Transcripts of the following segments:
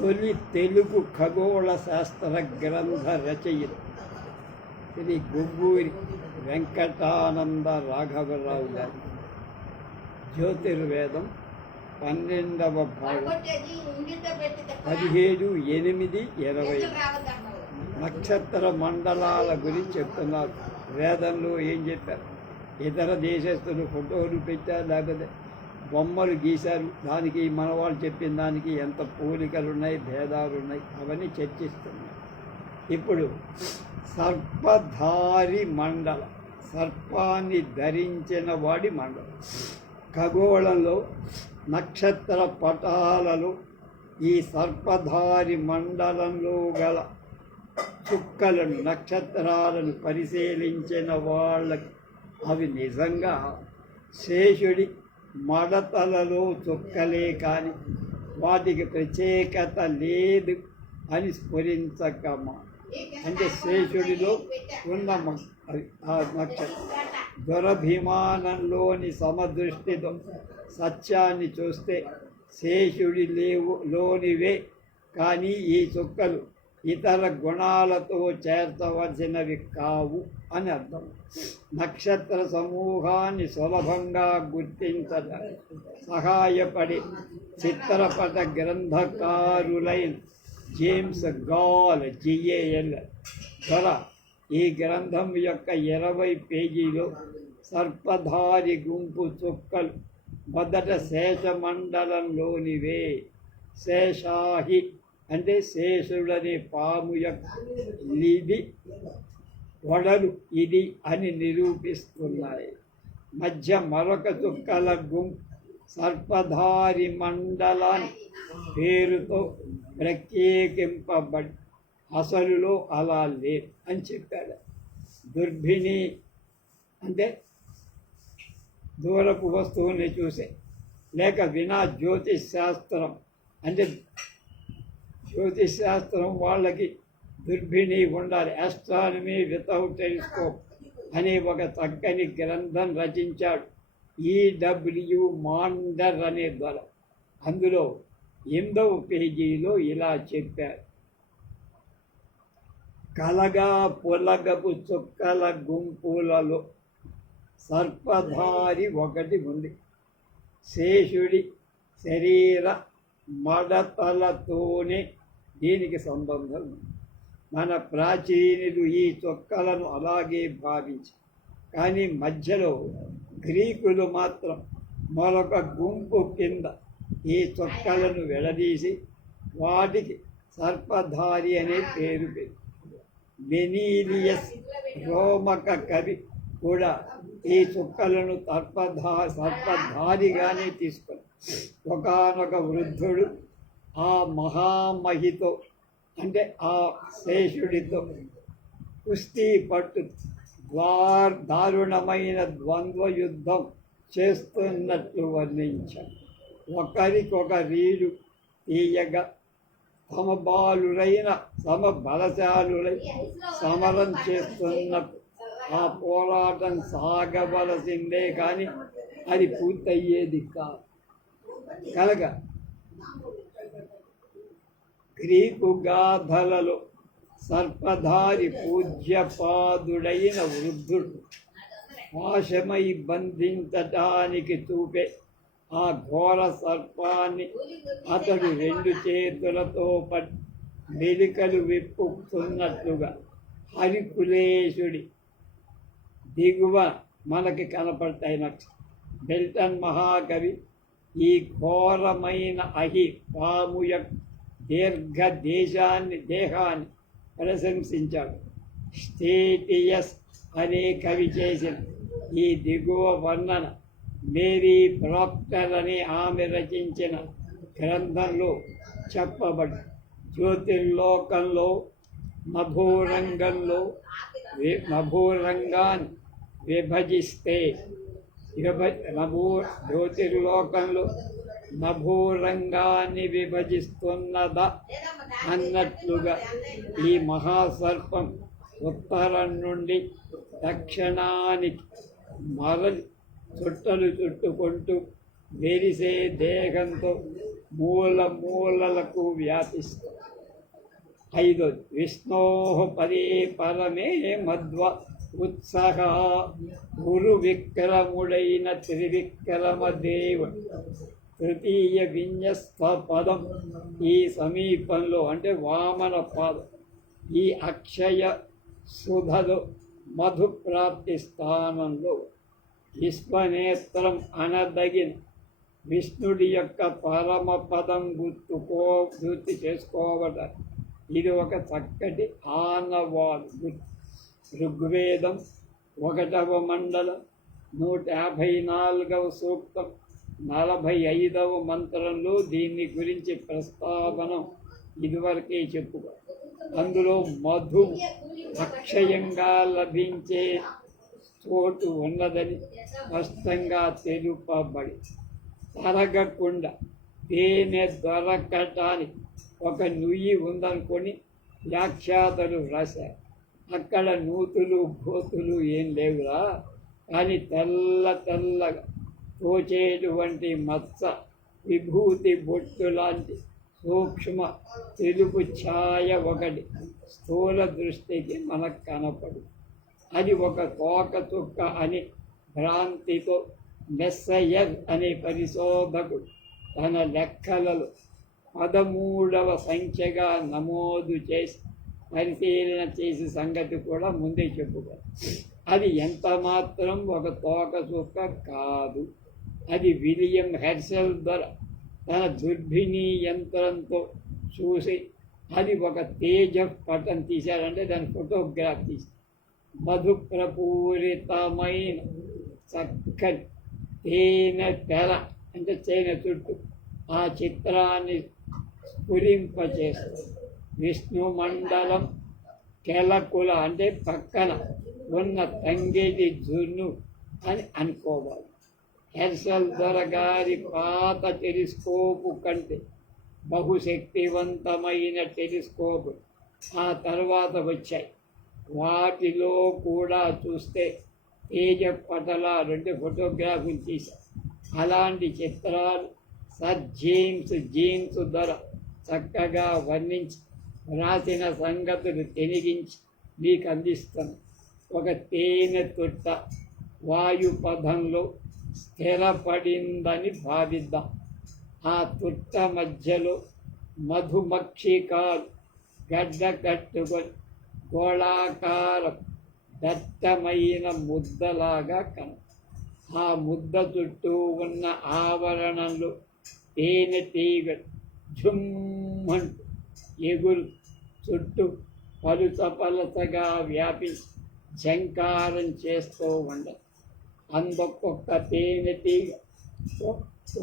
తొలి తెలుగు ఖగోళ శాస్త్ర గ్రంథ రచయిత శ్రీ గుబ్బూరి వెంకటానంద రాఘవరావు గారి జ్యోతిర్వేదం 12వ భాగం 17/8/20 నక్షత్ర మండలాల గురించి చెప్తున్నారు. వేదంలో ఏం చెప్పారు? ఇతర దేశస్తులు ఫోటోలు పెట్టారు, లేకపోతే బొమ్మలు గీశారు, దానికి మన వాళ్ళు చెప్పిన దానికి ఎంత పోలికలు ఉన్నాయి, భేదాలు ఉన్నాయి, అవన్నీ చర్చిస్తున్నాయి. ఇప్పుడు సర్పధారి మండలం, సర్పాన్ని ధరించిన వాడి మండలం. ఖగోళంలో నక్షత్ర పటాలలో ఈ సర్పధారి మండలంలో గల చుక్కలను, నక్షత్రాలను పరిశీలించిన వాళ్ళకి అవి నిజంగా శేషుడి మడతలలో చుక్కలే కానీ వాటికి ప్రత్యేకత లేదు అని స్ఫురించకమా. అంటే శేషుడిలో ఉన్న ఆ నక్షత్రం దురభిమానంలోని సమదృష్టితో సత్యాన్ని చూస్తే శేషుడి లోనివే కానీ ఈ చుక్కలు ఇతర గుణాలతో చేర్చవలసినవి కావు అని అర్థం. నక్షత్ర సమూహాన్ని సులభంగా గుర్తించడానికి సహాయపడి చిత్రపట గ్రంథకారులైన జేమ్స్ గాల్ జిఏఎల్ ద్వారా ఈ గ్రంథం యొక్క 20 పేజీలో సర్పధారి గుంపు చుక్కలు మొదట శేషమండలంలోనివే. శేషాహి అంటే శేషుడనే పాము యొక్క లిది వడలు ఇది అని నిరూపిస్తున్నాయి. మధ్య మరొక చుక్కల గుంపు సర్పధారి మండలాన్ని పేరుతో ప్రత్యేకింపబడి అసలులో అలా లేదు అని చెప్పాడు. దుర్భిణి అంటే దూరపు వస్తువుని చూసే, లేక వినా జ్యోతిష్ శాస్త్రం అంటే జ్యోతిష్ శాస్త్రం వాళ్ళకి దుర్భిణి ఉండాలి. ఆస్ట్రానమీ వితౌట్ టెలిస్కోప్ అనే ఒక చక్కని గ్రంథం రచించాడు ఈడబ్ల్యూ మాండర్ అనే ద్వారా. అందులో 8వ పేజీలో ఇలా చెప్పారు: కలగా పొలగపు చుక్కల గుంపులలో సర్పధారి ఒకటి ఉంది. శేషుడి శరీర మడతలతోనే దీనికి సంబంధం ఉంది. మన ప్రాచీనులు ఈ చుక్కలను అలాగే భావించి, కానీ మధ్యలో గ్రీకులు మాత్రం మరొక గుంపు కింద ఈ చుక్కలను విడదీసి వాటికి సర్పధారి అనే పేరు పెట్టారు. బెనీలియస్ రోమక కవి కూడా ఈ చుక్కలను సర్పధారిగానే తీసుకుని ఒకానొక వృద్ధుడు ఆ మహామహితో అంటే ఆ శేషుడితో కుస్తీ పట్టు దారుణమైన ద్వంద్వ యుద్ధం చేస్తున్నట్లు వర్ణించాడు. ఒకరికొకరీడు తీయగా సమబలశాలులై సమరం చేస్తున్నట్టు ఆ పోరాటం సాగవలసిందే కానీ అది పూర్తయ్యేది కాదు. కనుక గ్రీకు గాథలలో సర్పధారి పూజ్యపాదుడైన వృద్ధుడు పాశమై బంధించటానికి చూపే ఆ ఘోర సర్పాన్ని అతడు 2 చేతులతో పట్టి మెలికలు విప్పుతున్నట్లుగా హరికులేశుడి దిగువ మనకి కనపడతాయి. బెల్టన్ మహాకవి ఈ ఘోరమైన పాము యొక్క దేహాన్ని ప్రశంసించాడు. స్టేటియస్ అనే కవి చేసిన ఈ దిగువ వర్ణన మేరీ ప్రాక్టర్ అనే ఆమె రచించిన గ్రంథంలో చెప్పబడి జ్యోతిర్లోకంలో నభోరంగాన్ని విభజిస్తే జ్యోతిర్లోకంలో నభోరంగాన్ని విభజిస్తున్నదా అన్నట్లుగా ఈ మహాసర్పం ఉత్తరం నుండి దక్షిణానికి మరలి చుట్టలు చుట్టుకుంటూ మెరిసే దేహంతో మూల మూలలకు వ్యాపిస్తుంది. 5. విష్ణో పదే పరమే మధ్వ ఉత్సాహ గురు విక్రముడైన త్రివిక్రమ దేవుడు. తృతీయ విన్యస్త పదం ఈ సమీపంలో అంటే వామన పాదం. ఈ అక్షయ సుధలో మధుప్రాప్తి స్థానంలో విశ్వనేత్రం అనదగిన విష్ణుడి యొక్క పరమ పదం గుర్తు చేసుకోవటం ఇది ఒక చక్కటి ఆనవాలు. ఋగ్వేదం 1వ మండలం 154వ సూక్తం 45వ మంత్రంలో దీని గురించి ప్రస్తావన ఇదివరకే చెప్పుకో. అందులో మధు అక్షయంగా లభించే చోటు ఉన్నదని స్పష్టంగా తెలుపబడి తరగకుండా తేనె దొరకటానికి ఒక నుయ్యి ఉందనుకొని వ్యాఖ్యాతలు రాశారు. అక్కడ నూతులు గోతులు ఏం లేవురా, కానీ తెల్లగా తోచేటువంటి మత్స విభూతి బొట్టు లాంటి సూక్ష్మ తెలుపు ఛాయ ఒకటి స్థూల దృష్టికి మనకు కనపడు. అది ఒక తోక చుక్క అని భ్రాంతితో మెస్సయర్ అనే పరిశోధకుడు తన లెక్కలలో 13వ సంఖ్యగా నమోదు చేసి పరిశీలన చేసే సంగతి కూడా ముందే చెప్పుకోవాలి. అది ఎంత మాత్రం ఒక తోక చుక్క కాదు. అది విలియం హెర్షెల్ ద్వారా తన దుర్భిణీ యంత్రంతో చూసి అది ఒక తేజ పటం తీశారంటే దాని ఫోటోగ్రాఫ్ తీసి మధుప్రపూరితమైన చక్కని తేనె తెర అంటే తేనె చుట్టూ ఆ చిత్రాన్ని స్ఫురింపచేస్తారు. విష్ణు మండలం కెలకుల అంటే పక్కన ఉన్న తంగేటి జున్ను అని అనుకోవాలి. హెర్షల్ దొరగారి పాత టెలిస్కోపు కంటే బహుశక్తివంతమైన టెలిస్కోపు ఆ తర్వాత వచ్చాయి. వాటిలో కూడా చూస్తే తేజ పటలాలు అంటే ఫోటోగ్రాఫీలు తీశారు. అలాంటి చిత్రాలు సర్ జేమ్స్ ధర చక్కగా వర్ణించి రాసిన సంగతులు తెలిగించి మీకు అందిస్తాను. ఒక తేనె తొట్ట వాయుపథంలో స్థిరపడిందని భావిద్దాం. ఆ తొట్ట మధ్యలో మధుమక్షికాలు గడ్డ కట్టుకొని గోళాకారం దట్టమైన ముద్దలాగా ఆ ముద్ద చుట్టూ ఉన్న ఆవరణంలో తేనె తీగలు ఝుమ్మంటూ ఎగురు చుట్టూ పలుచపలచగా వ్యాపించి ఝంకారం చేస్తూ ఉండదు. అందొక్కొక్క తేనె తీగ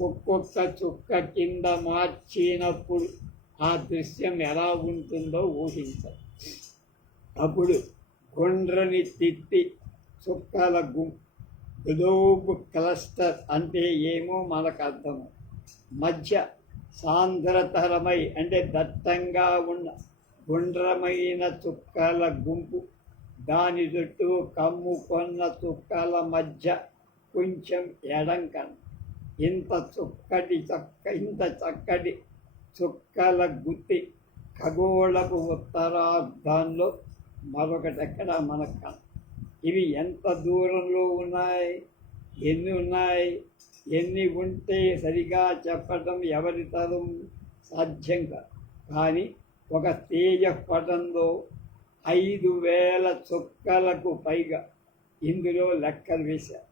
ఒక్కొక్క చుక్క కింద మార్చినప్పుడు ఆ దృశ్యం ఎలా ఉంటుందో ఊహించాలి. అప్పుడు గుండ్రని తిత్తి చుక్కల గ్లోబ్ క్లస్టర్ అంటే ఏమో మనకు అర్థం. మధ్య సాంద్రతరమై అంటే దట్టంగా ఉన్న గుండ్రమైన చుక్కల గుంపు, దాని చుట్టూ కమ్ముకొన్న చుక్కల మధ్య కొంచెం ఎడంకన ఇంత చక్కటి చుక్కల గుత్తి ఖగోళపు ఉత్తరార్ధంలో మరొకటెక్కడ మనకు. ఇవి ఎంత దూరంలో ఉన్నాయి, ఎన్ని ఉంటే సరిగా చెప్పటం ఎవరి తరం సాధ్యం కాదు. కానీ ఒక తేజ పటంలో 5,000 చుక్కలకు పైగా ఇందులో లెక్కలు వేశారు.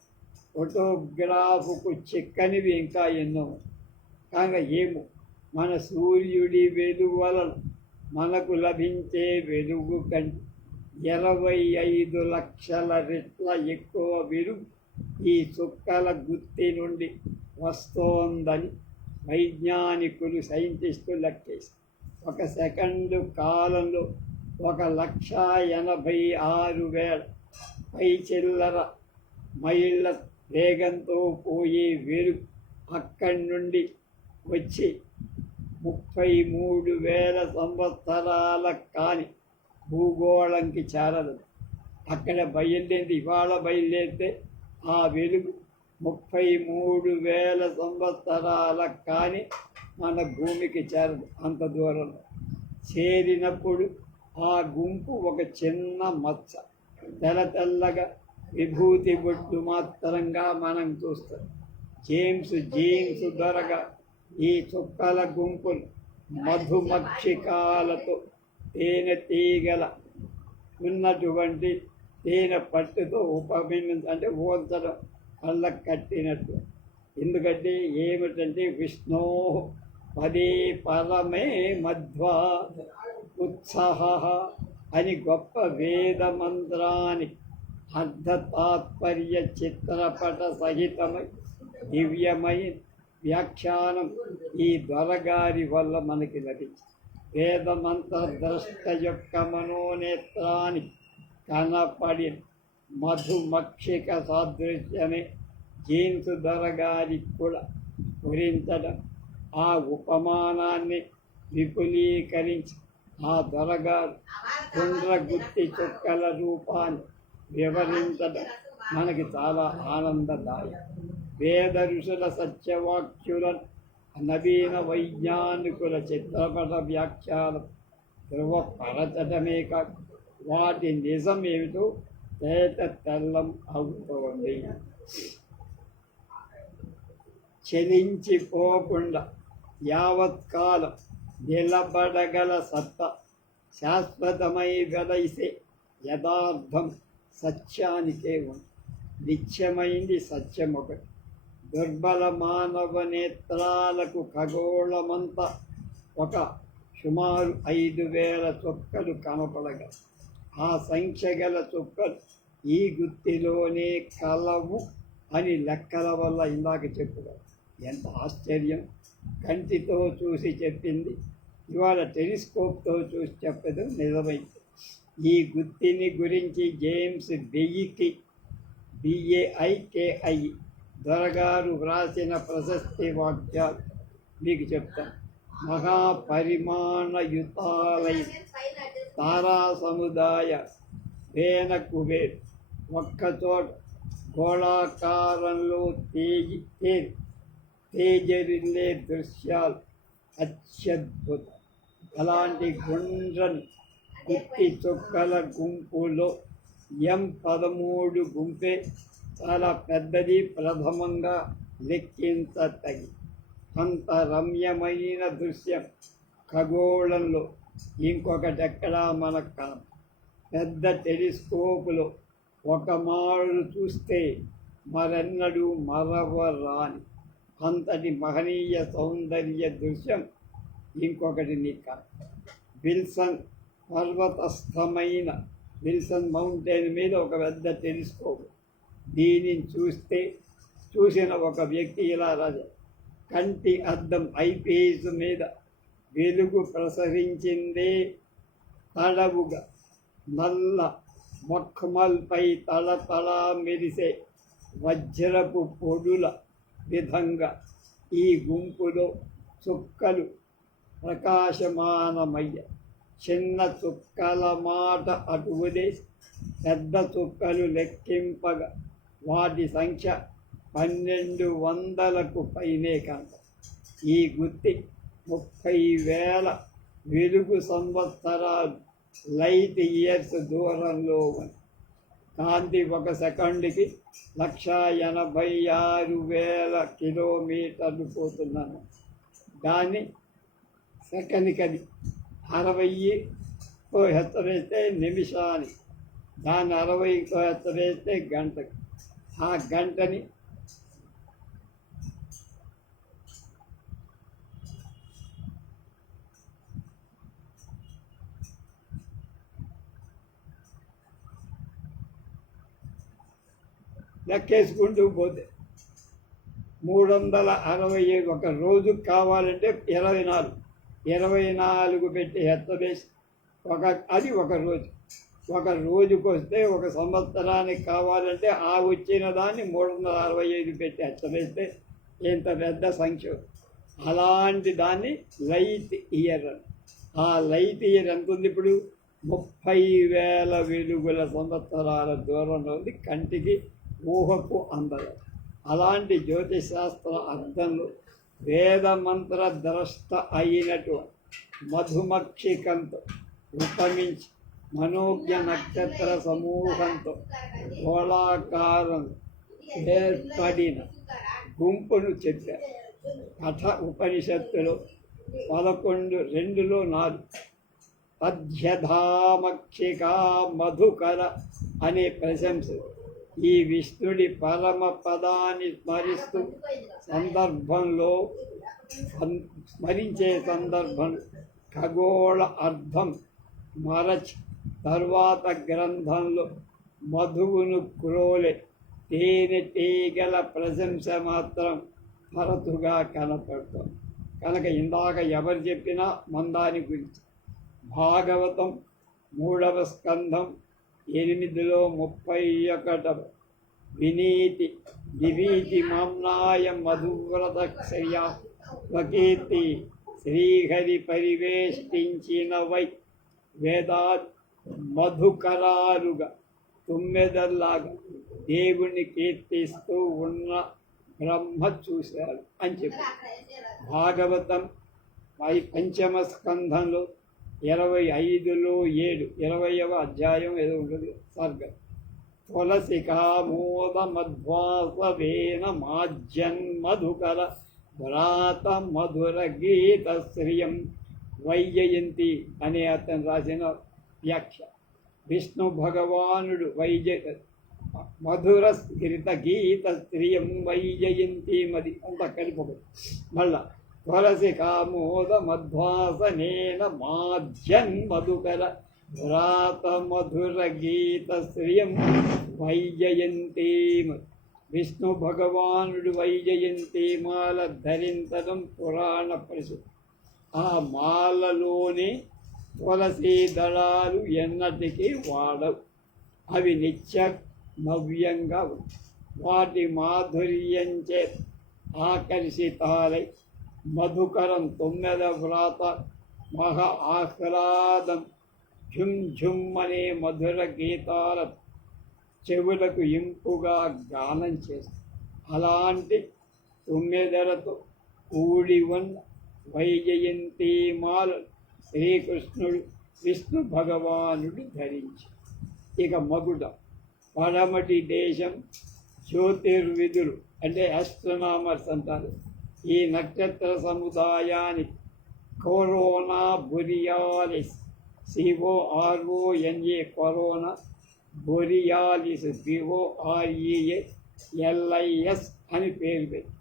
ఫోటోగ్రాఫుకు చిక్కనివి ఇంకా ఎన్నో. కాగా ఏమో మన సూర్యుడి వెలుగు వలన మనకు లభించే వెలుగు కంటే 25 లక్షల రెట్ల ఎక్కువ వెలుగు ఈ చుక్కల గుత్తి నుండి వస్తోందని వైజ్ఞానికులు సైంటిస్టులు లెక్కేశారు. 1 సెకండు కాలంలో 1,86,000 పైచిల్లర మైళ్ళ వేగంతో పోయే వెలుగు అక్కడి నుండి వచ్చి 33,000 సంవత్సరాల కాని భూగోళంకి చేరదు. అక్కడ ఇవాళ బయలుదేరితే ఆ వెలుగు 33,000 సంవత్సరాల కానీ మన భూమికి చేరదు అంత దూరంలో. చేరినప్పుడు ఆ గుంపు ఒక చిన్న మచ్చ, తెల్లగా విభూతి బొట్టు మాత్రంగా మనం చూస్తాం. జీన్స్ దొరగా ఈ చుక్కల గుంపులు మధుమక్షికాలతో తేనెటీగల ఉన్నటువంటి తేనె పట్టుతో అంటే ఊర్చడం కళ్ళకు కట్టినట్టు. ఎందుకంటే ఏమిటంటే విష్ణో పదే పరమే మధ్వా ఉత్సాహ అని గొప్ప వేద మంత్రాన్ని అర్ధ తాత్పర్య చిత్రపట సహితమై దివ్యమైన వ్యాఖ్యానం ఈ దొరగారి వల్ల మనకి లభించింది. వేదమంత్ర ద్రష్ట యొక్క మనోనేత్రాన్ని కనపడి మధుమక్షిక సాదృశ్యమే జీన్స్ దొరగారికి కూడా స్ఫురించడం. ఆ ఉపమానాన్ని విపులీకరించి ఆ దొరగారు కుండ్రగుత్తి చుక్కల రూపాన్ని వివరించడం మనకి చాలా ఆనందదాయకం. వేద ఋషుల సత్యవాక్యులను నవీన వైజ్ఞానికుల చిత్రపట వ్యాఖ్యానం ధృవపరచడమే కాక వాటి నిజం ఏమిటో తెల్లం అవుతోంది. చలించిపోకుండా యావత్కాలం నిలబడగల సత్తా శాశ్వతమై వెలైసే యథార్థం సత్యానికే ఉంది. నిత్యమైంది సత్యం ఒకటి. దుర్బల మానవ నేత్రాలకు ఖగోళమంతా ఒక సుమారు 5,000 చుక్కలు కనపడగల. ఆ సంఖ్య గల చుక్కలు ఈ గుత్తిలోనే కలవు అని లెక్కల వల్ల ఇందాక చెప్పుకోవాలి. ఎంత ఆశ్చర్యం! కంటితో చూసి చెప్పింది ఇవాళ టెలిస్కోప్తో చూసి చెప్పదు నిజమైంది. ఈ గుత్తిని గురించి జేమ్స్ BAIKI దొరగారు వ్రాసిన ప్రశస్తి వాక్యాలు మీకు చెప్తాను. మహాపరిమాణయుతాలై తారా సముదాయ వేన కుబేర్ ఒక్కచోట గోళాకారంలో తేజరిల్లే దృశ్యాలు అత్యద్భుతం. అలాంటి గుండ్రని గుత్తి చుక్కల గుంపులో M13 గుంపే చాలా పెద్దది, ప్రథమంగా లెక్కించతగి. అంత రమ్యమైన దృశ్యం ఖగోళంలో ఇంకొకటెక్కడా మనకు కాదు. పెద్ద టెలిస్కోపులో ఒక మారు చూస్తే మరెన్నడూ మరవరాని అంతటి మహనీయ సౌందర్య దృశ్యం ఇంకొకటి కాదు. విల్సన్ పర్వతస్థమైన విల్సన్ మౌంటైన్ మీద ఒక పెద్ద టెలిస్కోప్. దీనిని చూసిన ఒక వ్యక్తి ఇలా రాజా, కంటి అద్దం ఐపీస్ మీద వెలుగు ప్రసరించిందే తడవుగా నల్ల మొక్కమల్పై తళతళ మెరిసే వజ్రపు పొడుల విధంగా ఈ గుంపులో చుక్కలు ప్రకాశమానమయ్య. చిన్న చుక్కల మాట అటు వదిలేసి పెద్ద చుక్కలు లెక్కింపగా వాటి సంఖ్య 1,200కు పైనే కనుక ఈ గుత్తి 30,000 వెలుగు సంవత్సరాలు లైట్ ఇయర్స్ దూరంలో ఉంది. కాంతి ఒక సెకండ్కి 186,000 కిలోమీటర్లు పోతున్నాను. దాన్ని సెకండ్కి 60తో హెచ్చరిస్తే నిమిషానికి, దాన్ని 60తో హెచ్చరిస్తే గంటకి. ఆ గంటని లెక్కేసుకుంటూ పోతే 360 ఒక రోజుకు కావాలంటే 24 పెట్టి హెచ్చరేసి అది ఒక రోజు. ఒక రోజుకు వస్తే ఒక సంవత్సరానికి కావాలంటే ఆ వచ్చిన దాన్ని 365 పెట్టి హెచ్చరేస్తే ఎంత పెద్ద సంఖ్య. అలాంటి దాన్ని లైట్ ఇయర్. ఆ లైట్ ఇయర్ ఎంత ఉంది ఇప్పుడు? 30,000 వెలుగుల సంవత్సరాల దూరంలో ఉంది. కంటికి ఊహకు అందదు. అలాంటి జ్యోతిశాస్త్ర అర్థంలో వేదమంత్ర ద్రష్ట అయినటువంటి మధుమక్షికంతో ఉపమించి మనోజ్ఞ నక్షత్ర సమూహంతో గోళాకారం ఏర్పడిన గుంపును చెప్పారు. కథ ఉపనిషత్తులో 11:2-4 తద్యథామక్షికా మధుకర అనే ప్రశంస ఈ విష్ణుడి పరమ పదాన్ని స్మరించే సందర్భం ఖగోళ అర్థం మరచి తర్వాత గ్రంథంలో మధువును క్రోలే తేనెటీగల ప్రశంస మాత్రం తరచుగా కనపడుతుంది. కనుక ఇందాక ఎవరు చెప్పినా మందాని గురించి భాగవతం 3వ స్కంధం 8:31 వినీతి దివీతి మామ్నాయ మధువ్రత శ్రియా శ్రీహరి పరివేష్టించిన వై వేదాత్ మధుకరాలుగా తుమ్మెదల్లాగా దేవుణ్ణి కీర్తిస్తూ ఉన్న బ్రహ్మ చూశారు అని చెప్పి భాగవతం 5వ స్కంధంలో 25:7 20వ అధ్యాయం ఏదో ఉంటుంది సర్గం తులసికామోద మధ్వాసవేన మాజ్యన్మధుకర భ్రాత మధుర గీత శ్రియం వైజయంతి అనే అతను రాసిన వ్యాఖ్య. విష్ణు భగవానుడు మధుర స్ఫిరిత గీత స్త్రియం వైజయంతి మది అంత కలిపబడి మళ్ళా తులసి కామోద మధ్వాసనేన మాధ్యన్ మధుకర భ్రాత మధుర గీత శ్రియం వైజయంతి మది. విష్ణు భగవానుడు వైజయంతి మాల ధరించడం పురాణ పరిశుద్ధి. ఆ మాలలోని తులసి దళాలు ఎన్నటికీ వాడవు. అవి నిత్య నవ్యంగా ఉంటాయి. వాటి మాధుర్యంచే ఆకర్షితాలై మధుకరం 9వ వ్రాత మహా ఆహ్లాదం ఝుమ్ ఝుమ్ అనే మధుర గీతాల చెవులకు ఇంపుగా గానం చేస్తుంది. అలాంటి 9తో కూడి ఉన్న వైజయంతిమాల శ్రీకృష్ణుడు విష్ణు భగవానుడు ధరించి. ఇక మగుడం పడమటి దేశం జ్యోతిర్విధులు అంటే ఆస్ట్రోనామర్స్ అంటారు. ఈ నక్షత్ర సముదాయానికి కొరోనా బొరియాలిస్ CORONA కొరోనా బొరియాలిస్ BOREALIS అని పేరు పెట్టి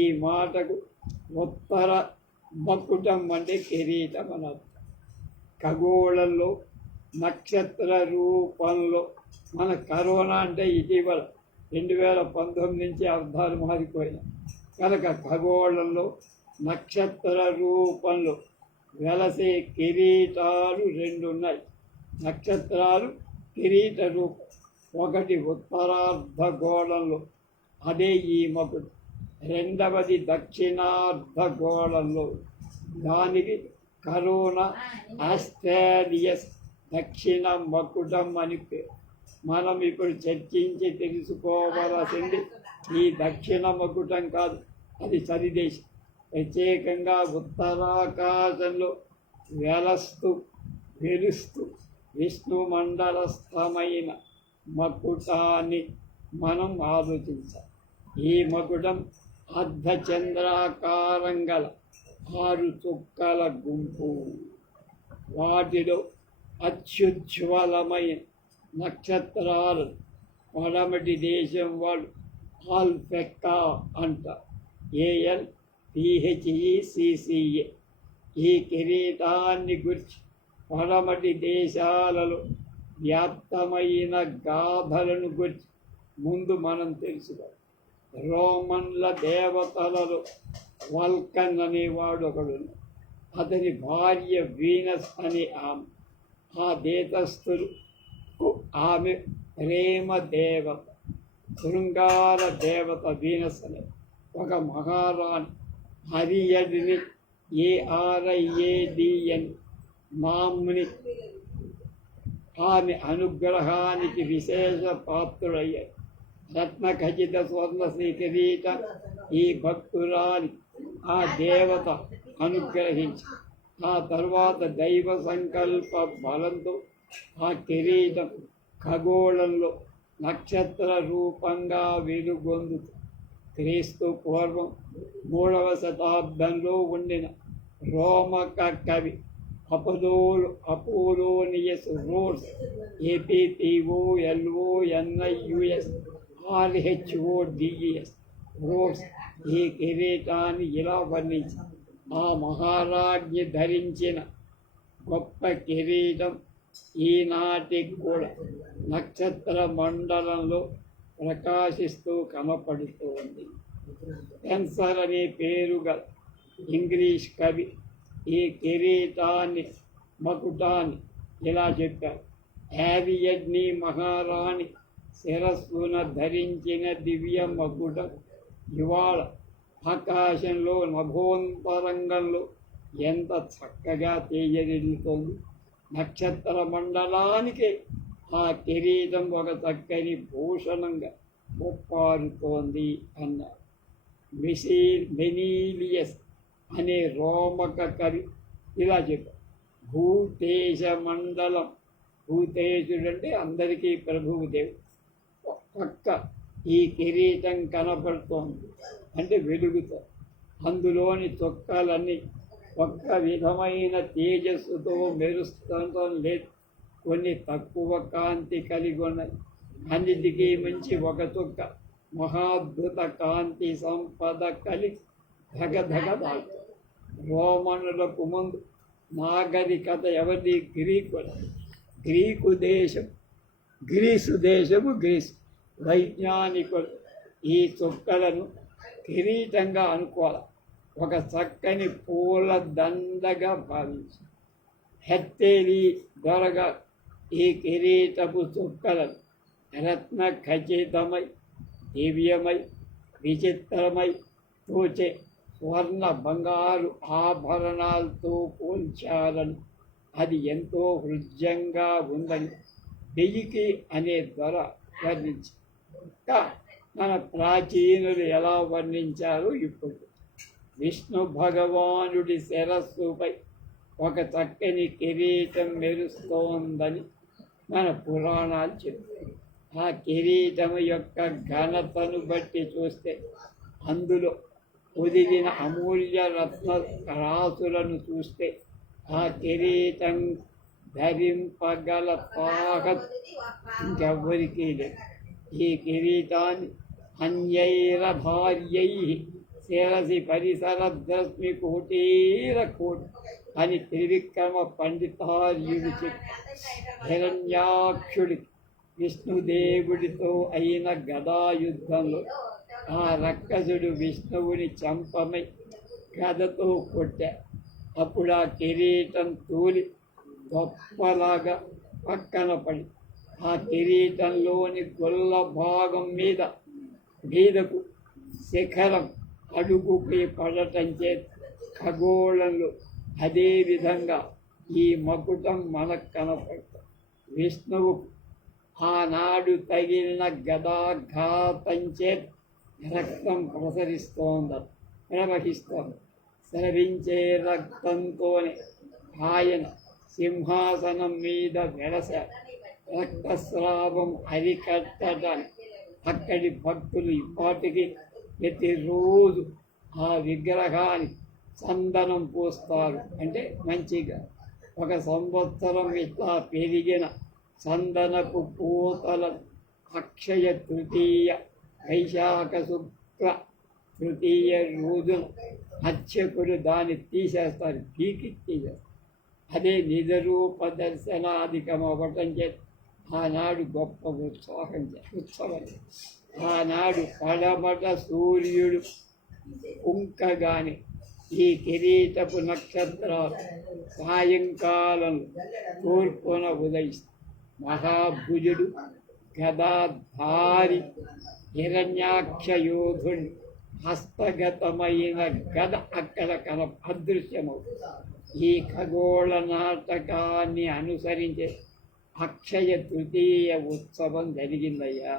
ఈ మాటకు ఉత్తర మకుటం అంటే కిరీటం అని అర్థం. ఖగోళంలో నక్షత్ర రూపంలో మన కరోనా అంటే ఇటీవల 2019 నుంచి అర్థాలు మారిపోయినాయి. కనుక ఖగోళంలో నక్షత్ర రూపంలో వెలసే కిరీటాలు 2 ఉన్నాయి. నక్షత్రాలు కిరీట రూపం. ఒకటి ఉత్తరార్ధగోళంలో, అదే ఈ మకుడు. రెండవది దక్షిణార్ధగోళంలో, దానికి కరోనా ఆస్ట్రేలియస్ దక్షిణ మకుటం అని పేరు. మనం ఇప్పుడు చర్చించి తెలుసుకోవలసింది ఈ దక్షిణ మకుటం కాదు, అది చరిదేశం. ప్రత్యేకంగా ఉత్తరాకాశంలో వెలుస్తూ విష్ణు మండలస్థమైన మకుటాన్ని మనం ఆలోచించాలి. ఈ మకుటం అర్ధచంద్రాకారం గల 6 చుక్కల గుంపు. వాటిలో అత్యుజ్వలమైన నక్షత్రాలు పడమటి దేశం వాళ్ళు ఆల్ఫెక్కా అంటారు. ALPHECCA. ఈ కిరీటాన్ని గురించి పడమటి దేశాలలో వ్యాప్తమైన గాథలను గురించి ముందు మనం తెలుసుకోవాలి. రోమన్ల దేవతలలో వల్కన్ అనేవాడు ఒకడు. అతని భార్య వీనస్ అని ఆమె. ఆ దేశస్థులకు ఆమె ప్రేమ దేవత, శృంగార దేవత వీనస్ అనే ఒక మహారాణి. హరియడిని ARIADN నామ్ని ఆమె అనుగ్రహానికి విశేష పాత్రుడయ్యాడు. రత్న ఖచ్చిత స్వర్ణ శ్రీ కిరీట ఈ భక్తురాలి ఆ దేవత అనుగ్రహించి ఆ తరువాత దైవ సంకల్ప బలంతో ఆ కిరీటం ఖగోళంలో నక్షత్ర రూపంగా వెలుగొందుతుంది. క్రీస్తు పూర్వం 3వ శతాబ్దంలో ఉండిన రోమక కవి Apollonius roads APPOLONIUS RHODES roads ఈ కిరీటాన్ని ఇలా వర్ణించి ఆ మహారాజ్ఞి ధరించిన గొప్ప కిరీటం ఈనాటికి కూడా నక్షత్ర మండలంలో ప్రకాశిస్తూ కనపడుతోంది. స్పెన్సర్ అనే పేరు గల ఇంగ్లీష్ కవి ఈ కిరీటాన్ని మకుటాన్ని ఇలా చెప్పారు. హ్యారియడ్ని మహారాణి శిరస్సున ధరించిన దివ్య మకుటం ఇవాళ ఆకాశంలో నభోంతరంగంలో ఎంత చక్కగా తేజరిల్లుతోంది. నక్షత్ర మండలానికి ఆ కిరీటం ఒక చక్కని భూషణంగా ఒప్పారుతోంది అన్నారు. మెనీలియస్ అనే రోమక కవి ఇలా చెప్పారు. భూతేశ మండలం, భూతేశుడు అంటే అందరికీ ప్రభువు దేవుడు, పక్క ఈ కిరీటం కనపడుతోంది అంటే వెలుగుతో. అందులోని చొక్కాలన్నీ ఒక్క విధమైన తేజస్సుతో మెరుస్తుండటం లేదు. కొన్ని తక్కువ కాంతి కలిగి ఉన్నాయి. అన్నిటికీ మించి ఒక చొక్క మహాద్భుత కాంతి సంపద కలిగి ధగధగదాడు. రోమనులకు ముందు నాగరికత ఎవరిది? గ్రీకు దేశం, గ్రీసు దేశము గ్రీసు. వైజ్ఞానికులు ఈ చుక్కలను కిరీటంగా అనుకోవాలి, ఒక చక్కని పూల దండగా భావించి. హెత్తేలి దొరగా ఈ కిరీటపు చుక్కలను రత్న ఖచ్చితమై దివ్యమై విచిత్రమై తోచే స్వర్ణ బంగారు ఆభరణాలతో పోల్చాలని, అది ఎంతో హృద్యంగా ఉందని బెయికి అనే దొర వర్ణించి మన ప్రాచీనులు ఎలా వర్ణించారో ఇప్పుడు విష్ణు భగవానుడి శిరస్సుపై ఒక చక్కని కిరీటం మెరుస్తోందని మన పురాణాలు చెప్తాయి. ఆ కిరీటం యొక్క ఘనతను బట్టి చూస్తే అందులో ఒదిగిన అమూల్య రత్న రాసులను చూస్తే ఆ కిరీటం ధరింపగల తాకత్ ఇంకెవ్వరికీ లేదు. ఈ కిరీటాన్ని అన్యైర భార్యై శిరసి పరిసరద్రస్మి కోటీర కోటి అని త్రివిక్రమ పండితార్యుడు చెప్పి హిరణ్యాక్షుడి విష్ణుదేవుడితో అయిన గదాయుద్ధంలో ఆ రక్కసుడు విష్ణువుని చంపమై గదతో కొట్టా. అప్పుడు ఆ కిరీటం తూలి గొప్పలాగా పక్కన పడి ఆ కిరీటంలోని గొల్ల భాగం మీదకు శిఖరం అడుగుపై పడటం చేత ఖగోళంలో అదేవిధంగా ఈ మకుటం మనకు కనపడతాం. విష్ణువు ఆనాడు తగిలిన గదాఘాతం చేత రక్తం ప్రవహిస్తోంది. స్రవించే రక్తంతోనే ఆయన సింహాసనం మీద వెలసారు. రక్తస్రావం అరికట్టడానికి అక్కడి భక్తులు ఇప్పటికీ ప్రతిరోజు ఆ విగ్రహానికి చందనం పూస్తారు. అంటే మంచిగా 1 సంవత్సరం ఇట్లా పెరిగిన చందనపు పూతలను అక్షయ తృతీయ వైశాఖ శుక్ల తృతీయ రోజున అర్చకుడు దాన్ని తీసేస్తారు, పీకి తీసేస్తారు. అదే నిజరూప దర్శనాధికం అవ్వటం చేత ఆనాడు గొప్ప ఉత్సవం. ఆనాడు పడబడ సూర్యుడు ఉంకగానే ఈ కిరీటపు నక్షత్రాలు సాయంకాలం తూర్పున ఉదయిస్తాయి. మహాభుజుడు గదాధారి హిరణ్యాక్షయోధుడి హస్తగతమైన గద అక్కడ అదృశ్యమవుతుంది. ఈ ఖగోళ నాటకాన్ని అనుసరించే అక్షయ తృతీయ ఉత్సవం జరిగిందయ్యా.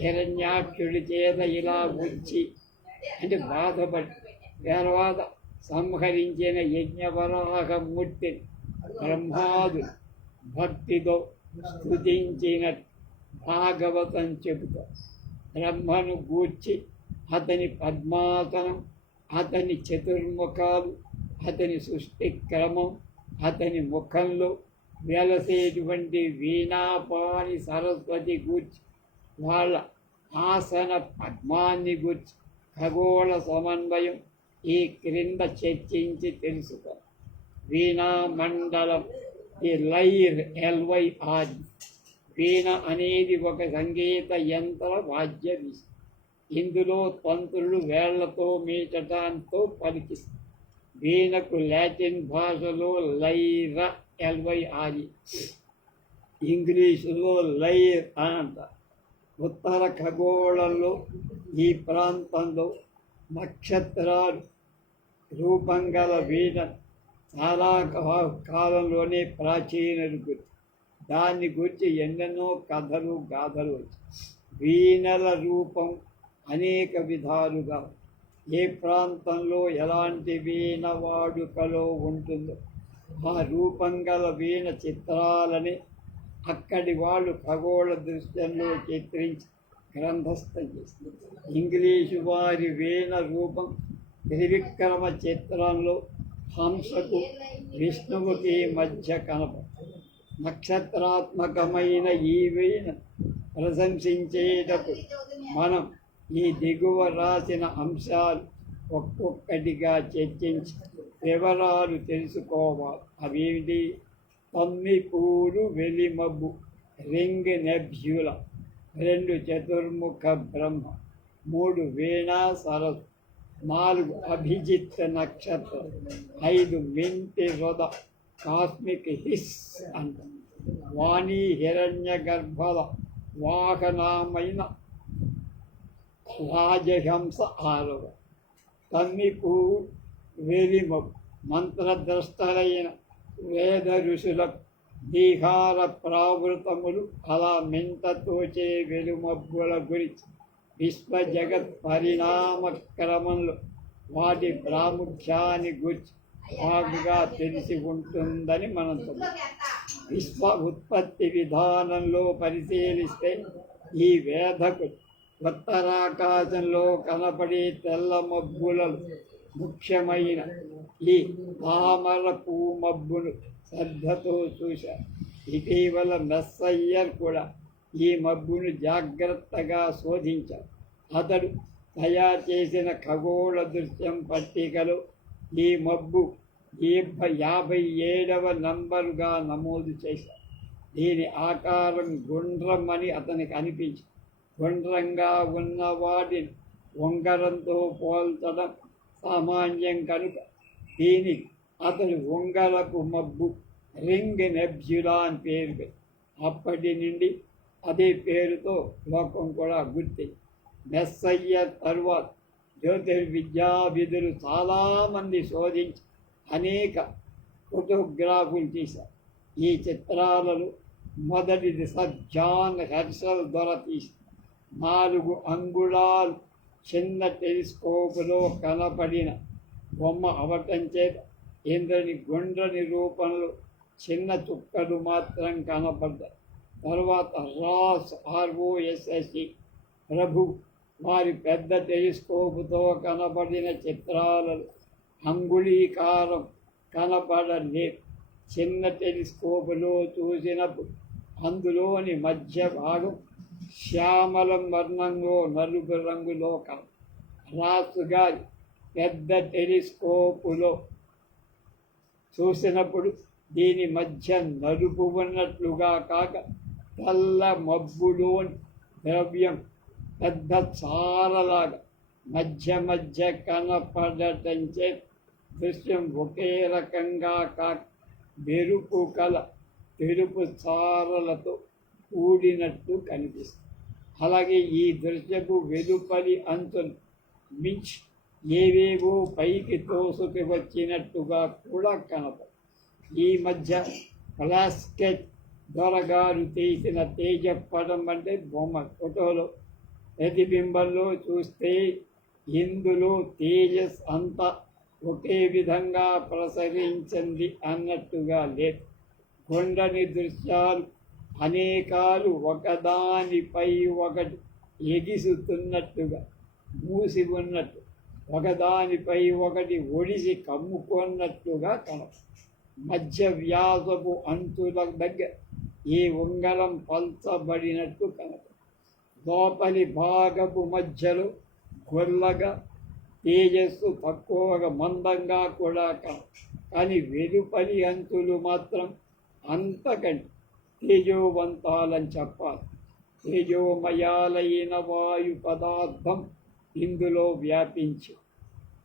హిరణ్యాక్షుడి చేత ఇలా వచ్చి అంటే బాధపడి తర్వాత సంహరించిన యజ్ఞవరాహమూర్తిని బ్రహ్మాదు భక్తితో స్తుతించిన భాగవతం చెబుతారు. బ్రహ్మను గూర్చి అతని పద్మాసనం, అతని చతుర్ముఖాలు, అతని సృష్టి క్రమం, అతని ముఖంలో వెలసేటువంటి వీణాపాని సరస్వతి గూర్చి, వాళ్ళ ఆసన పద్మాన్ని గూర్చి ఖగోళ సమన్వయం ఈ క్రింద చర్చించి తెలుసుకో. వీణామండలం ఈ లైర్ LYR. వీణ అనేది ఒక సంగీత యంత్ర వాద్య విషయం. ఇందులో తంత్రులు వేళ్లతో మీటటాంతో పలికిస్తారు. వీణకు లాటిన్ భాషలో లైర LYR, ఇంగ్లీషులో లైర్ అంటారు. ఉత్తర ఖగోళంలో ఈ ప్రాంతంలో నక్షత్రాలు రూపం గల వీణ చాలా కాలంలోనే ప్రాచీనులు గుర్తు. దాన్ని గురించి ఎన్నెన్నో కథలు గాథలు వచ్చాయి. వీణల రూపం అనేక విధాలుగా ఏ ప్రాంతంలో ఎలాంటి వీణ వాడుకలో ఉంటుందో ఆ రూపం గల వీణ చిత్రాలని అక్కడి వాళ్ళు ఖగోళ దృశ్యంలో చిత్రించి గ్రంథస్థం చేస్తారు. ఇంగ్లీషు వారి వీణ రూపం త్రివిక్రమ చిత్రంలో హంసకు విష్ణువుకి మధ్య కనపడుతుంది. నక్షత్రాత్మకమైన ఈ వీణ ప్రశంసించేటప్పుడు మనం ఈ దిగువ రాసిన అంశాలు ఒక్కొక్కటిగా చర్చించి వివరాలు తెలుసుకోవాలి. అవేమిటి? తమ్మిపూరు వెలిమబ్బు, రింగ్ నెబ్యుల, 2 చతుర్ముఖ బ్రహ్మ, 3 వీణా సరస్సు, 4 అభిజిత్ నక్షత్రం, 5 మింటి హృద కాస్మిక్ హిస్ అంట, వాణి హిరణ్య గర్భల వాహనమైన రాజహంస 6వ. తమ్మిపూ వెలిమబ్బు మంత్రద్రష్టలైన వేద ఋషులకు దీహార ప్రావృతములు అలా మింతతోచే వెలుమబ్బుల గురించి విశ్వ జగత్ పరిణామ క్రమంలో వాటి ప్రాముఖ్యాన్ని గురించి బాగుగా తెలిసి ఉంటుందని మనం విశ్వ ఉత్పత్తి విధానంలో పరిశీలిస్తే ఈ వేదకు ఉత్తరాకాశంలో కనపడే తెల్ల మబ్బులలో ముఖ్యమైన ఈ తామర మబ్బును శ్రద్ధతో చూశారు. ఇటీవల మెస్సయ్యర్ కూడా ఈ మబ్బును జాగ్రత్తగా శోధించారు. అతడు తయారు చేసిన ఖగోళ దృశ్యం పట్టికలో ఈ మబ్బు 57వ నంబరుగా నమోదు చేశారు. దీని ఆకారం గుండ్రం అని అతనికి అనిపించింది. గుండ్రంగా ఉన్న వాటిని ఉంగరంతో పోల్చడం సామాన్యం కనుక దీనికి అతడు ఉంగరపు మబ్బు, రింగ్ నెబ్యులా అని పేరు. అప్పటి నుండి అదే పేరుతో లోకం కూడా గుర్తింది. మెస్సయ్య తరువాత జ్యోతిర్విద్యావిధులు చాలామంది శోధించి అనేక ఫోటోగ్రాఫులు తీశారు. ఈ చిత్రాలలో మొదటిది సర్ జాన్ హెర్షల్ ద్వారా తీసి 4 అంగుళాలు చిన్న టెలిస్కోపులో కనపడిన బొమ్మ అవటం చేత ఇంద్రుని గుండ్రని రూపంలో చిన్న చుక్కలు మాత్రం కనపడ్డాయి. తర్వాత ROSSE ప్రభు వారి పెద్ద టెలిస్కోపుతో కనపడిన చిత్రాలలో అంగుళీకారం కనపడలేదు. చిన్న టెలిస్కోపులో చూసినప్పుడు అందులోని మధ్య భాగం శ్యామలం వర్ణంలో నలుపు రంగులో రాసుగా పెద్ద టెలిస్కోపులో చూసినప్పుడు దీని మధ్య నలుపు ఉన్నట్లుగా కాక తెల్ల మబ్బులోని ద్రవ్యం పెద్ద చారలాగా మధ్య మధ్య కనపడటం చే దృశ్యం ఒకే రకంగా కాక మెరుపు కల తెలుపు చారలతో కూడినట్టు కనిపిస్తుంది. అలాగే ఈ దృశ్యపు వెలుపలి అంచులు మించి ఏవేవో పైకి తోసుకు వచ్చినట్టుగా కూడా కనపడు. ఈ మధ్య ప్లాస్కెట్ దొరగారు తీసిన తేజపటం అంటే బొమ్మ ఫోటోలో ప్రతిబింబంలో చూస్తే ఇందులో తేజస్ అంతా ఒకే విధంగా ప్రసరించింది అన్నట్టుగా లేదు. కొండని దృశ్యాలు అనేకాలు ఒకదానిపై ఒకటి ఎగిసుతున్నట్టుగా మూసి ఉన్నట్టు, ఒకదానిపై ఒకటి ఒడిసి కమ్ముకున్నట్టుగా మధ్య వ్యాసపు అంచుల దగ్గర ఈ ఉంగరం పల్చబడినట్టు లోపలి భాగపు మధ్యలో గొల్లగా తేజస్సు తక్కువగా మందంగా కూడా కానీ వెలుపలి అంచులు మాత్రం అంతకంటే తేజోవంతాలని చెప్పాలి. తేజోమయాలైన వాయు పదార్థం ఇందులో వ్యాపించి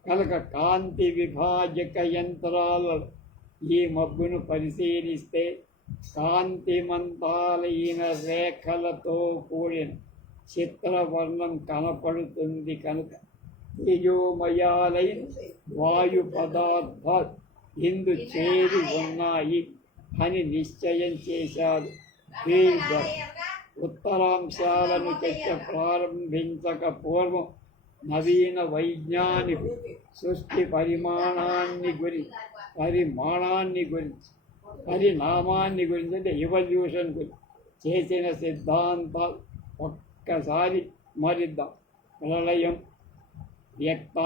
కనుక కాంతి విభాజక యంత్రాలలో ఈ మబ్బును పరిశీలిస్తే కాంతిమంతాలైన రేఖలతో కూడిన చిత్రవర్ణం కనపడుతుంది. కనుక తేజోమయాలైన వాయు పదార్థాలు ఇందు చేరి ఉన్నాయి అని నిశ్చయం చేశారు. ఉత్తరాంశాలను చర్చ ప్రారంభించక పూర్వం నవీన వైజ్ఞానికు సృష్టి పరిణామాన్ని గురించి అంటే ఎవల్యూషన్ గురించి చేసిన సిద్ధాంతాలు ఒక్కసారి మరిద్దాం. ప్రళయం, వ్యక్త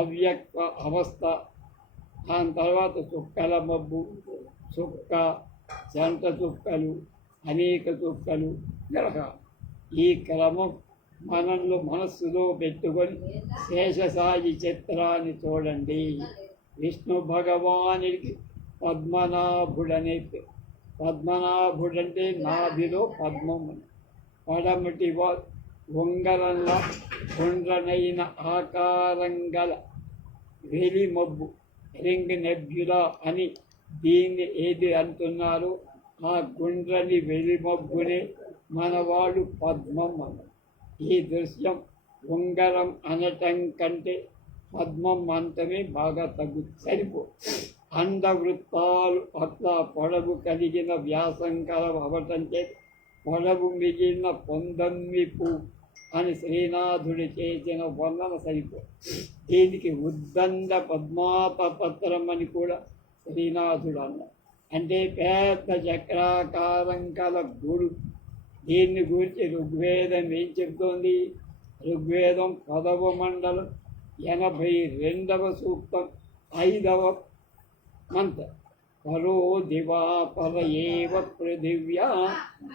అవ్యక్త అవస్థ, దాని తర్వాత చుక్కల మబ్బు, చుక్క, జంట చుక్కలు, అనేక చుక్కలు, గ్రహాలు. ఈ క్రమం మనస్సులో పెట్టుకొని శేషసాయి చిత్రాన్ని చూడండి. విష్ణు భగవానికి పద్మనాభుడనే పేరు. పద్మనాభుడంటే నాభిలో పద్మం. పడమటి ఉంగరంలా గుండ్రనైన ఆకారం గల వెలిమబ్బు, రింగ్ నెబ్యులా అని దీన్ని ఏది అంటున్నారో ఆ గుండ్రని వెలిమబ్బునే మనవాడు పద్మం అన్న. ఈ దృశ్యం ఉంగరం అనటం కంటే పద్మం అంతమే బాగా సరిపో. అండవృత్తాలు అట్లా పొడవు కలిగిన వ్యాసం కలవ అవటం చేత పొడవు మిగిలిన పొందమ్మిపు అని శ్రీనాథుడు చేసిన వర్ణన సరిపో. దీనికి ఉద్దండ పద్మాపత్రం అని కూడా శ్రీనాథుడు అన్నాడు. అంటే పెద్ద చక్రాకారం కల గుడు. దీన్ని గురించి ఋగ్వేదం ఏం చెప్తోంది? ఋగ్వేదం 10వ మండలం 82వ సూక్తం 5వ మంత్రం. పరో దివాపర ఏవ పృథివ్యా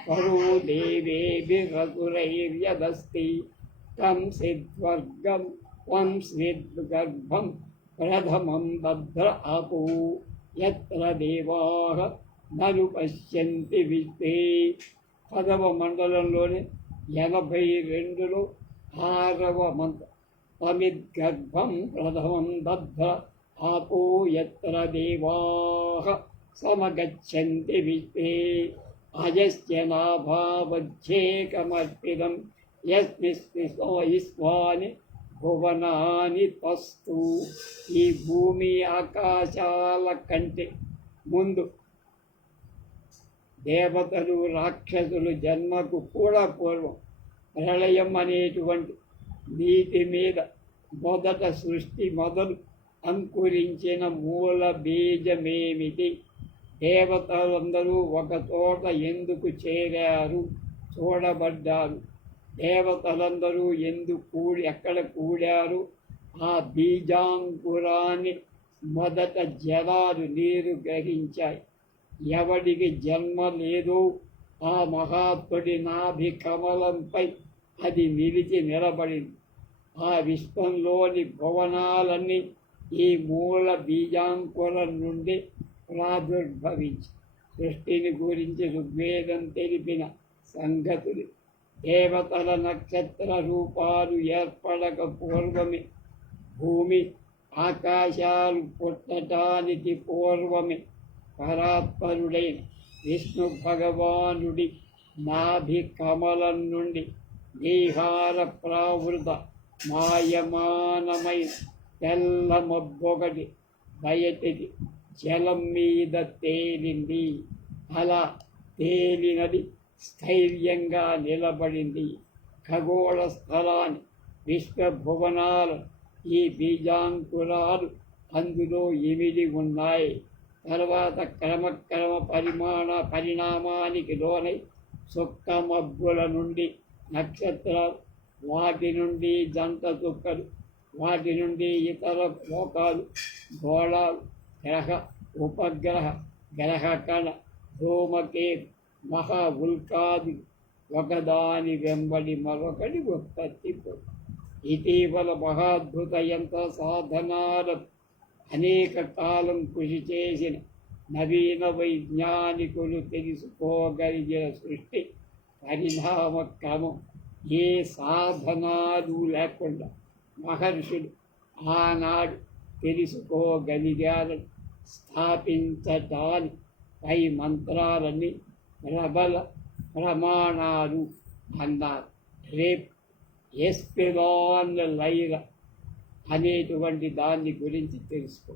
పరో దేవేభిరసురైర్యదస్తి తం సిద్వర్గం త్వం స్విద్గర్భం ప్రథమం దధ్ర ఆపో యత్ర దేవాః నను పశ్యంతి విశ్వే. 10వ మండలంలోని 82లో 6వ మంత్రం. తమిద్గర్భం ప్రథమం దధ్ర ఆపో యత్ర దేవాః సమగచ్చంతి విశ్వే. అజస్య నాభావజ్యేకమర్పితం యస్మిస్వాని భువనాని తస్తు. ఈ భూమి ఆకాశాల కంటే ముందు దేవతలు రాక్షసులు జన్మకు కూడా పూర్వం ప్రళయం అనేటువంటి నీటి మీద మొదట సృష్టి మొదలు అంకురించిన మూల బీజమేమిటి? దేవతలందరూ ఒక చోట ఎందుకు చేరారు, చూడబడ్డారు? దేవతలందరూ ఎక్కడ కూడారు? ఆ బీజాంకురాన్ని మొదట జలాలు నీరు గ్రహించాయి. ఎవడికి జన్మ లేదో ఆ మహాత్ముడి నాభి కమలంపై అది నిలబడింది. ఆ విశ్వంలోని భువనాలన్నీ ఈ మూల బీజాంకురం నుండి ప్రాదుర్భవించి సృష్టిని గురించి ఋగ్వేదం తెలిపిన సంగతులు. దేవతల నక్షత్ర రూపాలు ఏర్పడక పూర్వమే, భూమి ఆకాశాలు పుట్టడానికి పూర్వమే పరాత్పరుడైన విష్ణు భగవానుడి నాభి కమలం నుండి నీహార ప్రావృత మాయమానమైన తెల్ల మబ్బొకటి బయటికి జలం మీద తేలింది. అలా తేలినది స్థైర్యంగా నిలబడింది. ఖగోళ స్థలాన్ని, విశ్వభువనాలను ఈ బీజాంకురాలు అందులో ఇమిడి ఉన్నాయి. తర్వాత పరిణామానికి లోనై చుక్క మబ్బుల నుండి నక్షత్రాలు, వాటి నుండి జంట చుక్కలు, వాటి నుండి ఇతర లోకాలు, గోళాలు, గ్రహ ఉపగ్రహ గ్రహకణ ధూమకేతు మహా ఉల్కాది ఒకదాని వెంబడి మరొకటి ఉత్పత్తి పొంది ఇటీవల మహాద్భుత యంత్ర సాధనాలకు అనేక కాలం కృషి చేసిన నవీన వైజ్ఞానికులు తెలుసుకోగలిగిన సృష్టి పరిణామ క్రమం ఏ సాధనాలు లేకుండా మహర్షులు ఆనాడు తెలుసుకోగలిగారని స్థాపించటానికి పై మంత్రాలని ప్రబల ప్రమాణాలు అన్నారు. రేపు ఎస్పెరాన్ లైర అనేటువంటి దాన్ని గురించి తెలుసుకో.